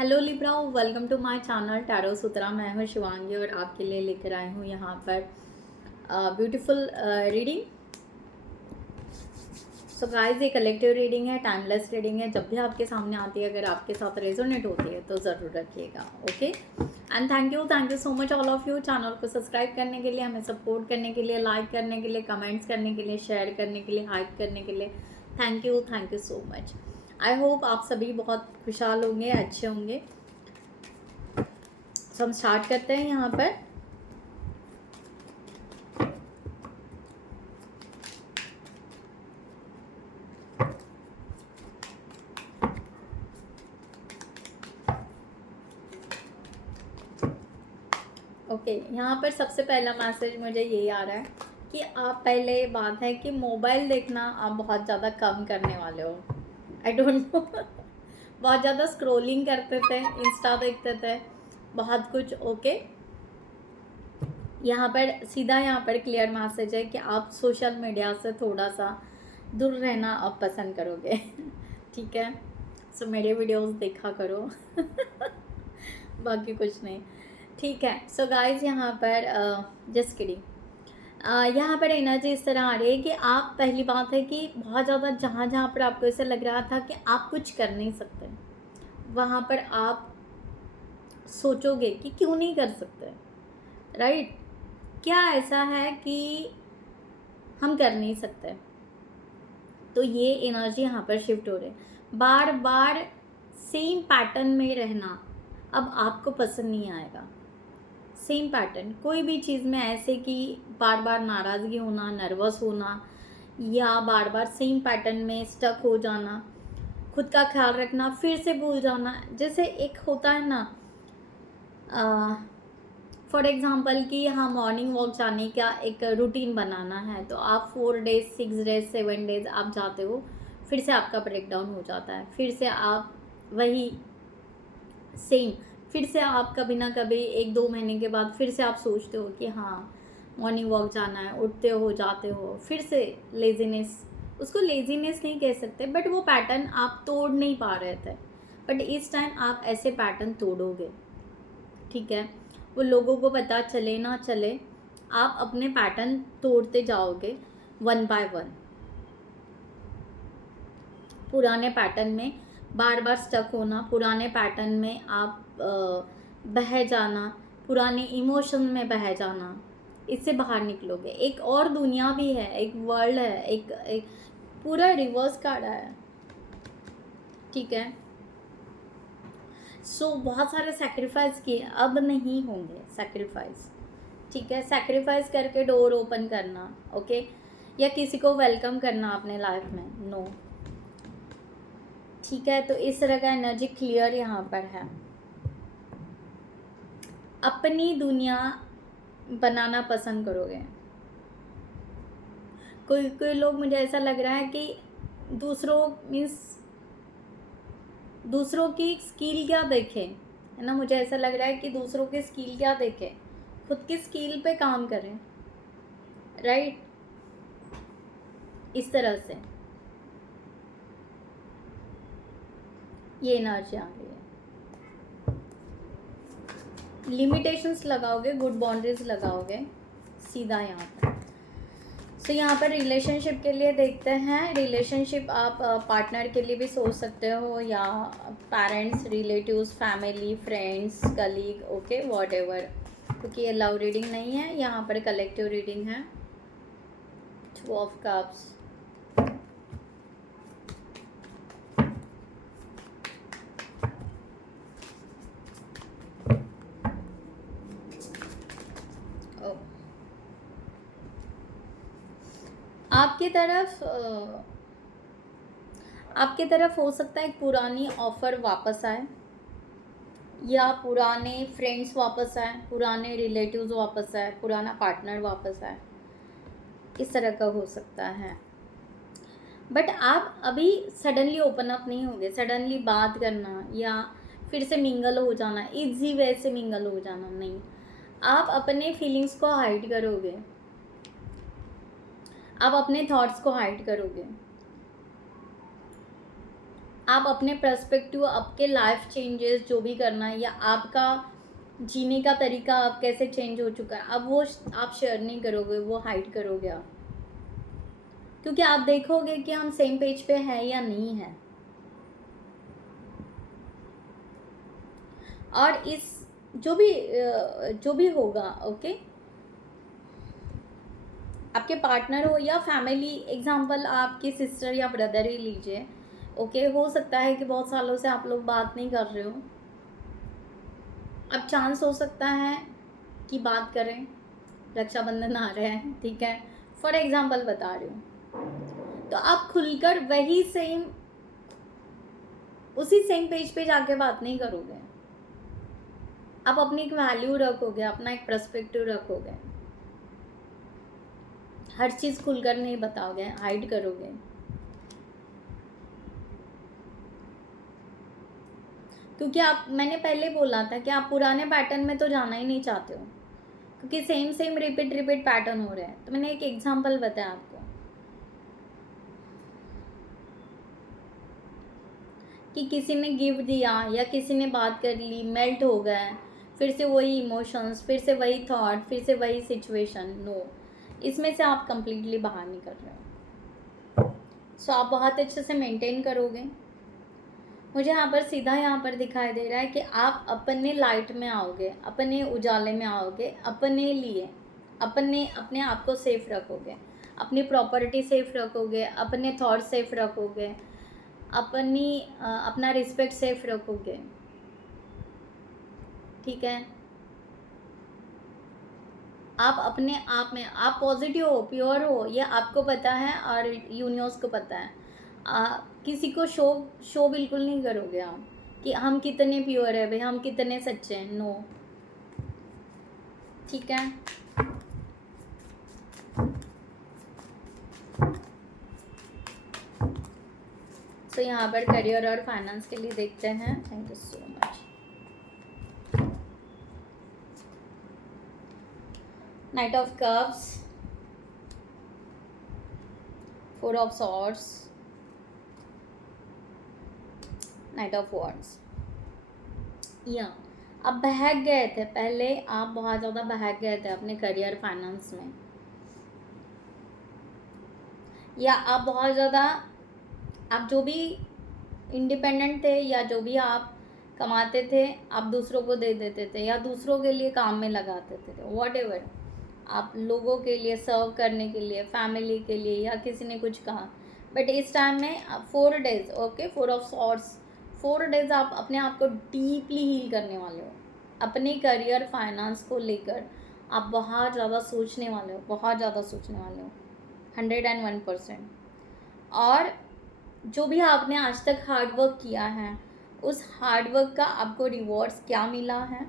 Hello Libra, welcome to my channel Tarot Sutra. मैं हूँ शिवांगी और आपके लिए लेकर आई हूँ यहाँ पर ब्यूटीफुल रीडिंग। सो गाइस, ये कलेक्टिव रीडिंग है, टाइमलेस रीडिंग है। जब भी आपके सामने आती है, अगर आपके साथ रेजोनेट होती है तो ज़रूर रखिएगा। Okay, and thank you so much all of you channel को सब्सक्राइब करने के लिए, हमें सपोर्ट करने के लिए, लाइक करने के लिए, कमेंट्स करने के लिए, शेयर करने के लिए, हाइप करने के लिए। Thank you so much. I hope आप सभी बहुत खुशहाल होंगे, अच्छे होंगे। तो हम स्टार्ट करते हैं यहाँ पर। ओके, यहाँ पर सबसे पहला मैसेज मुझे यही आ रहा है कि आप, पहले बात है कि मोबाइल देखना आप बहुत ज़्यादा कम करने वाले हो। आई डोंट नो बहुत ज़्यादा स्क्रॉलिंग करते थे, इंस्टा देखते थे, बहुत कुछ। ओके, यहाँ पर सीधा यहाँ पर क्लियर मैसेज है कि आप सोशल मीडिया से थोड़ा सा दूर रहना आप पसंद करोगे। ठीक है, सो मेरे वीडियोस देखा करो। बाकी कुछ नहीं। ठीक है, सो गाइज यहाँ पर जस्ट किडिंग, यहाँ पर एनर्जी इस तरह आ रही है कि आप, पहली बात है कि बहुत ज़्यादा जहाँ जहाँ पर आपको ऐसा लग रहा था कि आप कुछ कर नहीं सकते, वहाँ पर आप सोचोगे कि क्यों नहीं कर सकते। राइट, क्या ऐसा है कि हम कर नहीं सकते। तो ये एनर्जी यहाँ पर शिफ्ट हो रही है। बार बार सेम पैटर्न में रहना अब आपको पसंद नहीं आएगा। सेम पैटर्न, कोई भी चीज़ में ऐसे कि बार बार नाराज़गी होना, नर्वस होना, या बार बार सेम पैटर्न में स्टक हो जाना, खुद का ख्याल रखना, फिर से भूल जाना। जैसे एक होता है ना, फॉर एग्ज़ाम्पल कि हाँ, मॉर्निंग वॉक जाने का एक रूटीन बनाना है, तो आप 4 डेज 6 डेज 7 डेज आप जाते हो, फिर से आपका ब्रेकडाउन हो जाता है, फिर से आप वही सेम, फिर से आप कभी ना कभी 1-2 महीने के बाद फिर से आप सोचते हो कि हाँ, मॉर्निंग वॉक जाना है, उठते हो, जाते हो, फिर से लेज़ीनेस। उसको लेज़ीनेस नहीं कह सकते, बट वो पैटर्न आप तोड़ नहीं पा रहे थे। बट इस टाइम आप ऐसे पैटर्न तोड़ोगे। ठीक है, वो लोगों को पता चले ना चले, आप अपने पैटर्न तोड़ते जाओगे वन बाय वन। पुराने पैटर्न में बार बार स्टक होना, पुराने पैटर्न में आप बह जाना, पुराने इमोशन में बह जाना, इससे बाहर निकलोगे। एक और दुनिया भी है, एक वर्ल्ड है, एक पूरा रिवर्स कार्ड है। ठीक है, सो बहुत सारे सेक्रीफाइस किए, अब नहीं होंगे सेक्रीफाइस। ठीक है, सेक्रीफाइस करके डोर ओपन करना, ओके, या किसी को वेलकम करना अपने लाइफ में, नो। ठीक है, तो इस तरह का एनर्जी क्लियर यहाँ पर है। अपनी दुनिया बनाना पसंद करोगे। कोई कोई लोग, मुझे ऐसा लग रहा है कि दूसरों मीन्स दूसरों की स्किल क्या देखें, है ना। मुझे ऐसा लग रहा है कि दूसरों की स्किल क्या देखें, खुद की स्किल पे काम करें। राइट, इस तरह से ये एनर्जी आ रही है। लिमिटेशंस लगाओगे, गुड बाउंड्रीज लगाओगे, सीधा यहाँ पर। सो यहाँ पर रिलेशनशिप के लिए देखते हैं। रिलेशनशिप आप पार्टनर के लिए भी सोच सकते हो, या parents, relatives, family, friends, colleague, okay, what ever, क्योंकि ये लव रीडिंग नहीं है, यहाँ पर कलेक्टिव रीडिंग है। 2 ऑफ कप्स, आपकी तरफ हो सकता है एक पुरानी ऑफर वापस आए, या पुराने फ्रेंड्स वापस आए, पुराने रिलेटिव्स वापस आए, पुराना पार्टनर वापस आए, इस तरह का हो सकता है। बट आप अभी सडनली ओपन अप नहीं होंगे। सडनली बात करना या फिर से मिंगल हो जाना, इजी वे से मिंगल हो जाना नहीं। आप अपने फीलिंग्स को हाइड करोगे, आप अपने थॉट्स को हाइड करोगे, आप अपने पर्सपेक्टिव, आपके लाइफ चेंजेस जो भी करना है, या आपका जीने का तरीका अब कैसे चेंज हो चुका है, अब वो आप शेयर नहीं करोगे, वो हाइड करोगे आप, क्योंकि आप देखोगे कि हम सेम पेज पे है या नहीं है। और इस जो भी होगा, ओके, आपके पार्टनर हो या फैमिली, एग्जांपल आपकी सिस्टर या ब्रदर ही लीजिए, ओके, हो सकता है कि बहुत सालों से आप लोग बात नहीं कर रहे हो, अब चांस हो सकता है कि बात करें, रक्षाबंधन आ रहे हैं, ठीक है, फॉर एग्जांपल बता रही हूँ, तो आप खुलकर वही सेम, उसी सेम पेज पे जाके बात नहीं करोगे, आप अपनी एक वैल्यू रखोगे, अपना एक पर्सपेक्टिव रखोगे, हर चीज़ खुलकर नहीं बताओगे, हाइड करोगे। क्योंकि आप, मैंने पहले बोला था कि आप पुराने पैटर्न में तो जाना ही नहीं चाहते हो, क्योंकि सेम रिपीट पैटर्न हो रहे हैं। तो मैंने एक एग्जांपल बताया आपको कि किसी ने गिफ्ट दिया या किसी ने बात कर ली, मेल्ट हो गए, फिर से वही इमोशंस, फिर से वही थॉट, फिर से वही सिचुएशन। नो, इसमें से आप कंप्लीटली बाहर निकल रहे हो। सो आप बहुत अच्छे से मेंटेन करोगे। मुझे यहाँ पर सीधा यहाँ पर दिखाई दे रहा है कि आप अपने लाइट में आओगे, अपने उजाले में आओगे, अपने लिए अपने आप को सेफ रखोगे, अपनी प्रॉपर्टी सेफ रखोगे, अपने थॉट सेफ रखोगे, अपना रिस्पेक्ट सेफ रखोगे, ठीक है। आप अपने आप में, आप पॉजिटिव हो, प्योर हो, ये आपको पता है और यूनिवर्स को पता है। किसी को शो बिल्कुल नहीं करोगे आप कि हम कितने प्योर है भाई, हम कितने सच्चे हैं। नो, ठीक है। सो यहाँ पर करियर और फाइनेंस के लिए देखते हैं। Thank you so much. Night of cups, 4 of swords, night of wands. या आप बहक गए थे पहले, आप बहुत ज़्यादा बहक गए थे अपने करियर फाइनेंस में, या आप बहुत ज़्यादा, आप जो भी इंडिपेंडेंट थे या जो भी आप कमाते थे आप दूसरों को दे देते थे, या दूसरों के लिए काम में लगाते थे, वॉट एवर, आप लोगों के लिए सर्व करने के लिए, फैमिली के लिए, या किसी ने कुछ कहा। बट इस टाइम में 4 days, okay, 4 of swords, 4 days आप अपने आप को डीपली हील करने वाले हो। अपने करियर फाइनेंस को लेकर आप बहुत ज़्यादा सोचने वाले हो, बहुत ज़्यादा सोचने वाले हो, 101%। और जो भी आपने आज तक हार्ड वर्क किया है, उस हार्ड वर्क का आपको रिवॉर्ड्स क्या मिला है,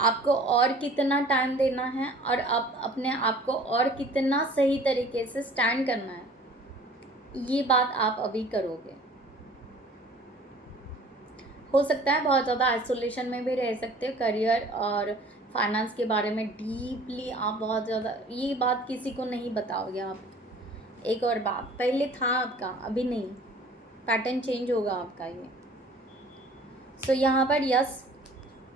आपको और कितना टाइम देना है, और आप अपने आप को और कितना सही तरीके से स्टैंड करना है, ये बात आप अभी करोगे। हो सकता है बहुत ज़्यादा आइसोलेशन में भी रह सकते हो, करियर और फाइनेंस के बारे में डीपली आप बहुत ज़्यादा, ये बात किसी को नहीं बताओगे आप। एक और बात, पहले था आपका, अभी नहीं, पैटर्न चेंज होगा आपका ये। सो यहाँ पर यस,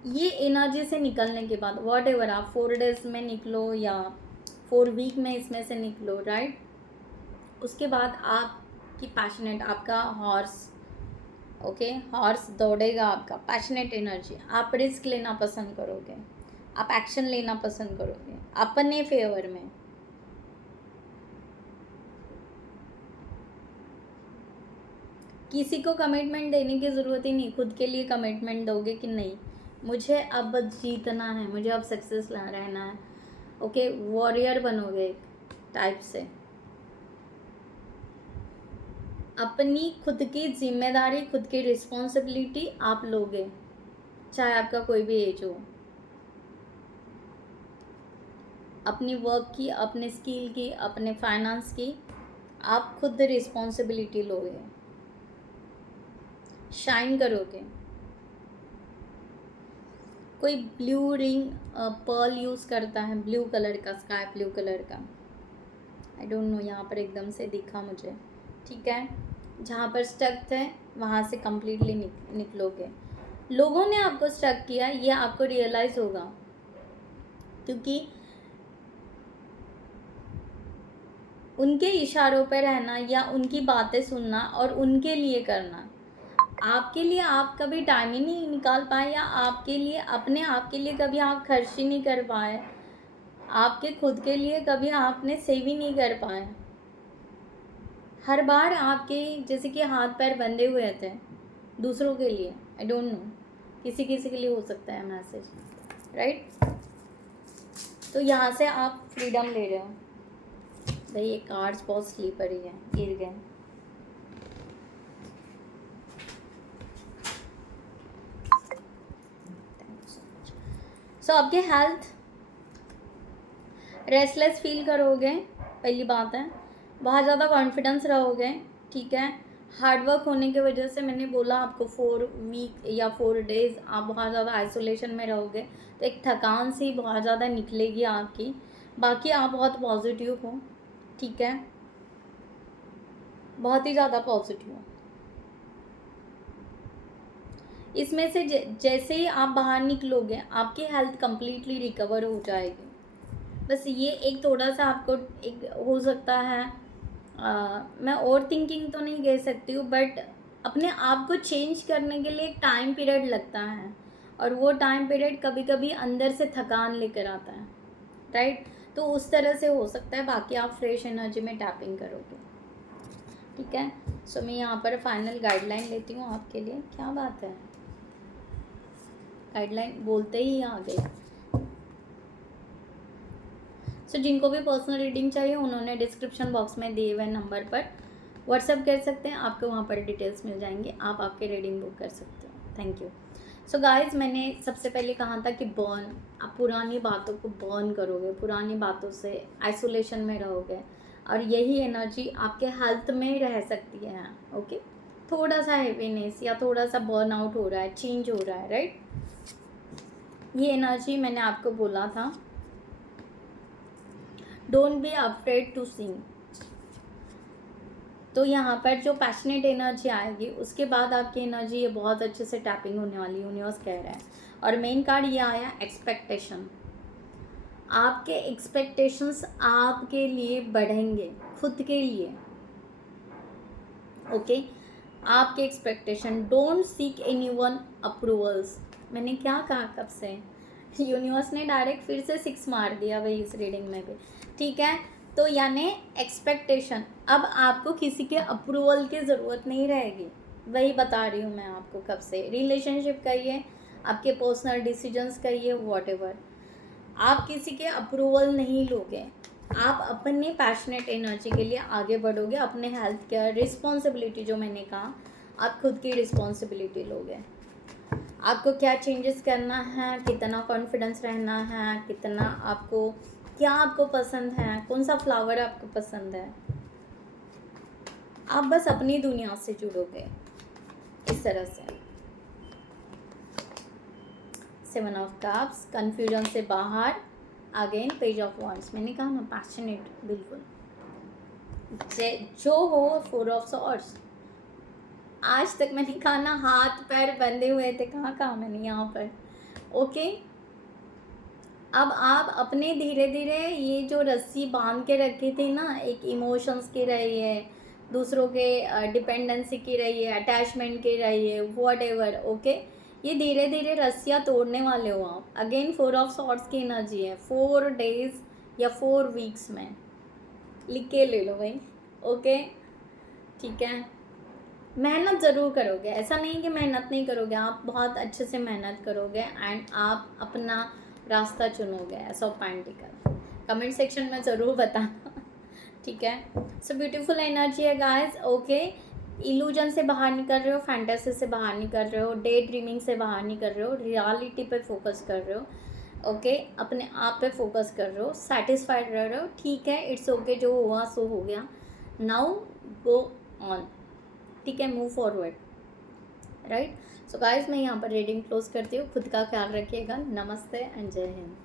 ये एनर्जी से निकलने के बाद वॉट एवर आप 4 डेज में निकलो या 4 वीक में इसमें से निकलो, राइट, उसके बाद आपकी पैशनेट, आपका हॉर्स, ओके, हॉर्स दौड़ेगा आपका, पैशनेट एनर्जी, आप रिस्क लेना पसंद करोगे, आप एक्शन लेना पसंद करोगे अपने फेवर में। किसी को कमिटमेंट देने की ज़रूरत ही नहीं, खुद के लिए कमिटमेंट दोगे कि नहीं, मुझे अब जीतना है, मुझे अब सक्सेस रहना है, ओके, वॉरियर बनोगे एक टाइप से। अपनी खुद की जिम्मेदारी, खुद की रिस्पॉन्सिबिलिटी आप लोगे, चाहे आपका कोई भी एज हो। अपनी वर्क की, अपने स्किल की, अपने फाइनेंस की आप खुद रिस्पॉन्सिबिलिटी लोगे, शाइन करोगे। कोई ब्लू रिंग पर्ल यूज़ करता है, ब्लू कलर का, स्काई ब्लू कलर का, आई डोंट नो, यहाँ पर एकदम से दिखा मुझे, ठीक है। जहाँ पर स्टक थे वहाँ से कम्प्लीटली निकलोगे। लोगों ने आपको स्टक किया, ये आपको रियलाइज़ होगा, क्योंकि उनके इशारों पर रहना या उनकी बातें सुनना और उनके लिए करना, आपके लिए आप कभी टाइम ही नहीं निकाल पाए, या आपके लिए अपने आप के लिए कभी आप खर्च ही नहीं कर पाए, आपके खुद के लिए कभी आपने सेव ही नहीं कर पाए। हर बार आपके जैसे कि हाथ पैर बंधे हुए थे दूसरों के लिए, आई डोंट नो, किसी किसी के लिए हो सकता है मैसेज, राइट। तो यहाँ से आप फ्रीडम ले रहे हो। भाई ये कार्ड्स बहुत स्लीपर ही है, गिर गए। सो आपके हेल्थ, रेस्टलेस फील करोगे, पहली बात है। बहुत ज़्यादा कॉन्फिडेंस रहोगे, ठीक है। हार्ड वर्क होने की वजह से मैंने बोला आपको 4 वीक या 4 डेज़ आप बहुत ज़्यादा आइसोलेशन में रहोगे, तो एक थकान सी बहुत ज़्यादा निकलेगी आपकी। बाकी आप बहुत पॉजिटिव हो, ठीक है, बहुत ही ज़्यादा पॉजिटिव हो। इसमें से जैसे ही आप बाहर निकलोगे आपकी हेल्थ कम्प्लीटली रिकवर हो जाएगी। बस ये एक थोड़ा सा आपको एक हो सकता है, मैं ओवर थिंकिंग तो नहीं कह सकती हूँ, बट अपने आप को चेंज करने के लिए एक टाइम पीरियड लगता है, और वो टाइम पीरियड कभी कभी अंदर से थकान लेकर आता है, राइट। तो उस तरह से हो सकता है। बाकी आप फ्रेश एनर्जी में टैपिंग करोगे, ठीक है। सो मैं यहाँ पर फाइनल गाइडलाइन लेती हूँ आपके लिए। क्या बात है, गाइडलाइन बोलते ही आ गए। सो जिनको भी पर्सनल रीडिंग चाहिए उन्होंने डिस्क्रिप्शन बॉक्स में दिए हुए नंबर पर व्हाट्सअप कर सकते हैं, आपको वहाँ पर डिटेल्स मिल जाएंगे, आप आपके रीडिंग बुक कर सकते हो। Thank you. सो गाइज, मैंने सबसे पहले कहा था कि बर्न, आप पुरानी बातों को बर्न करोगे, पुरानी बातों से आइसोलेशन में रहोगे, और यही एनर्जी आपके हेल्थ में रह सकती है, ओके। थोड़ा सा हैवीनेस या थोड़ा सा बर्न आउट हो रहा है, चेंज हो रहा है, राइट। ये एनर्जी मैंने आपको बोला था, don't be afraid to sing. तो यहाँ पर जो पैशनेट एनर्जी आएगी उसके बाद आपकी एनर्जी ये बहुत अच्छे से टैपिंग होने वाली, यूनिवर्स कह रहा है। और मेन कार्ड ये आया एक्सपेक्टेशन। आपके एक्सपेक्टेशंस आपके लिए बढ़ेंगे, खुद के लिए, ओके। आपके expectation, don't seek anyone approvals. मैंने क्या कहा कब से, यूनिवर्स ने डायरेक्ट फिर से 6 मार दिया भाई इस रीडिंग में भी, ठीक है। तो यानी एक्सपेक्टेशन, अब आपको किसी के अप्रूवल की ज़रूरत नहीं रहेगी, वही बता रही हूँ मैं आपको कब से। रिलेशनशिप कहिए, आपके पर्सनल डिसीजंस कहिए, व्हाटएवर, आप किसी के अप्रूवल नहीं लोगे, आप अपने पैशनेट एनर्जी के लिए आगे बढ़ोगे। अपने हेल्थ केयर रिस्पॉन्सिबिलिटी, जो मैंने कहा, आप खुद की रिस्पॉन्सिबिलिटी लोगे। आपको क्या चेंजेस करना है, कितना कॉन्फिडेंस रहना है, कितना आपको, क्या आपको पसंद है, कौन सा फ्लावर आपको पसंद है, आप बस अपनी दुनिया से जुड़ोगे इस तरह से। 7 ऑफ कप्स, कन्फ्यूजन से बाहर, अगेन पेज ऑफ वॉन्ड्स। मैंने कहा ना पैशनेट, बिल्कुल जो हो। 4 ऑफ सॉर्ड्स, आज तक मैंने कहा ना हाथ पैर बंधे हुए थे, कहाँ मैंने यहाँ पर, ओके। अब आप अपने धीरे धीरे ये जो रस्सी बांध के रखी थी ना, एक इमोशंस की रही है, दूसरों के डिपेंडेंसी की रही है, अटैचमेंट की रही है, व्हाटएवर, ओके, ये धीरे धीरे रस्सियाँ तोड़ने वाले हो आप। अगेन 4 ऑफ सॉर्ड्स की एनर्जी है, 4 डेज या 4 वीक्स में, लिख के ले लो भाई, ओके, ठीक है। मेहनत ज़रूर करोगे, ऐसा नहीं कि मेहनत नहीं करोगे, आप बहुत अच्छे से मेहनत करोगे एंड आप अपना रास्ता चुनोगे। Ace of pentacle, comment section में ज़रूर बताना, ठीक है। सो ब्यूटीफुल एनर्जी है गाइस, ओके। इल्यूजन से बाहर निकल रहे हो, फैंटेसी से बाहर निकल रहे हो, डे ड्रीमिंग से बाहर निकल रहे हो, रियलिटी पे फोकस कर रहे हो, ओके, अपने आप पे फोकस कर रहे हो, सेटिस्फाइड रह रहे हो, ठीक है, इट्स ओके, जो हुआ सो हो गया, नाउ गो ऑन, ठीक है, move forward, right. So guys, मैं यहाँ पर रीडिंग क्लोज करती हूँ। खुद का ख्याल रखिएगा। नमस्ते एंड जय हिंद।